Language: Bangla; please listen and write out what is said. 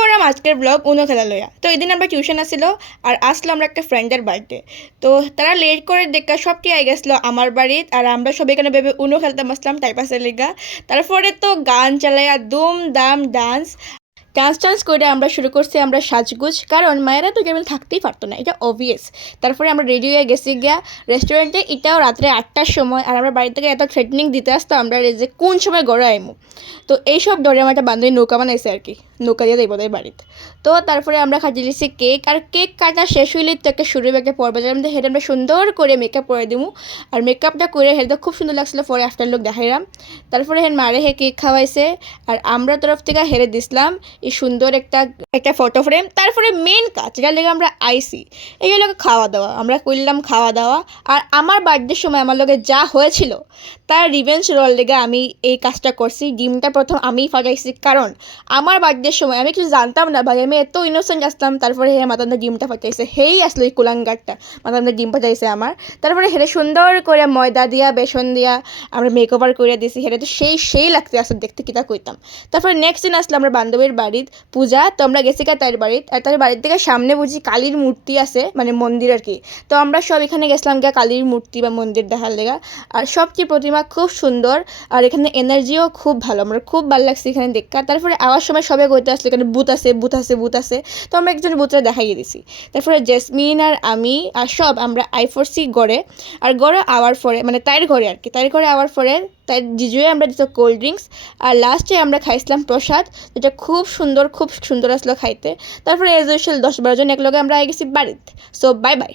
করলাম আজকের ব্লগ উনো খেলা লইয়া। তো এদিন আমরা টিউশন আসছিল আর আসলো আমরা একটা ফ্রেন্ডের বার্থডে। তো তারা লেট করে দেখা সবটি আই গেছিলো আমার বাড়িত আর আমরা সবাই এখানে ভেবে উনো খেলতাম আসলাম টাইপাসের লিগা। তারপরে তো গান চালাইয়া দুম দাম ডান্স টান্স করে আমরা শুরু করছি আমরা সাজগুজ, কারণ মায়েরা তো কেবল থাকতেই পারতো না, এটা অবভিয়াস। তারপরে আমরা রেডি হয়ে গেছি গিয়া রেস্টুরেন্টে, এটাও রাত্রে 8টার সময়। আর আমরা বাড়ি থেকে এত থ্রেটনিং দিতে আসতো আমরা যে কোন সময় গড়ে আইমু। তো এইসব ধরে আমার একটা বান্ধবী নৌকা বানাইছে আর কি, নৌকা দিয়ে দেবো তাই বাড়িতে। তো তারপরে আমরা খাটি দিয়েছি কেক, আর কেক কাটা শেষ হইলেই তো একটা শুরু একটা পর্ব যার মধ্যে হেঁটে আমরা সুন্দর করে মেকআপ করে দিমু। আর মেকআপটা করে হেঁটে খুব সুন্দর লাগছিলো, পরে আফটার লুক দেখাইলাম। তারপরে হেন মারে হে কেক খাওয়াইছে আর আমরা তরফ থেকে হেরে দিছিলাম এই সুন্দর একটা একটা ফটো ফ্রেম। তারপরে মেন কাজ যেটা লেগে আমরা আইসি এগুলো খাওয়া দাওয়া আমরা করলাম, খাওয়া দাওয়া। আর আমার বার্থডের সময় আমার লগে যা হয়েছিল তার রিভেঞ্জ রোল লেগে আমি এই কাজটা করছি। ডিমটা প্রথম আমিই ফাটাইছি, কারণ আমার বার্থডের সময় আমি কিছু জানতাম না ভাই, আমি এত ইনোসেন্ট আসতাম। তারপরে হে মাতান্দা ডিমটা ফাটাইছে, হেই আসলো এই কুলাঙ্গারটা মাতান্দা ডিম ফাটাইছে আমার। তারপরে হেরে সুন্দর করে ময়দা দিয়া বেসন দিয়া আমরা মেকওভার করে দিয়েছি, হেরে তো সেই লাগতে আসলে দেখতে কিতা কইতাম। তারপরে নেক্সট দিন আসলে আমরা বান্ধবীর বাড়ির পূজা, তো আমরা গেছি তার বাড়ির। আর তার বাড়ির থেকে সামনে বুঝি কালীর মূর্তি আছে, মানে মন্দির আর কি। তো আমরা সব এখানে গেছিলাম গিয়ে কালীর মূর্তি বা মন্দির দেখার লেগা। আর সবচেয়ে প্রতিমা খুব সুন্দর আর এখানে এনার্জিও খুব ভালো, আমার খুব ভালো লাগছে এখানে দেখা। তারপরে আওয়ার সময় সবাই কইতে আসলো এখানে ভূত আছে ভূত আছে ভূত আছে, তো আমরা একজন ভূতরা দেখাইয়ে দিছি। তারপরে জেসমিন আর আমি আর সব আমরা আইফোরসি গড়ে। আর গড়ে আওয়ার পরে মানে তাইর ঘরে আর কি, তাইর ঘরে আওয়ার পরে তাই জিজুয়ে আমরা দিত কোল্ড ড্রিঙ্কস। আর লাস্টে আমরা খাইছিলাম প্রসাদ, যেটা খুব সুন্দর আসলো খাইতে। তারপরে এজ ইউজুয়াল 10-12 জন একলগে আমরা আই গেছি বাড়িতে। So bye bye.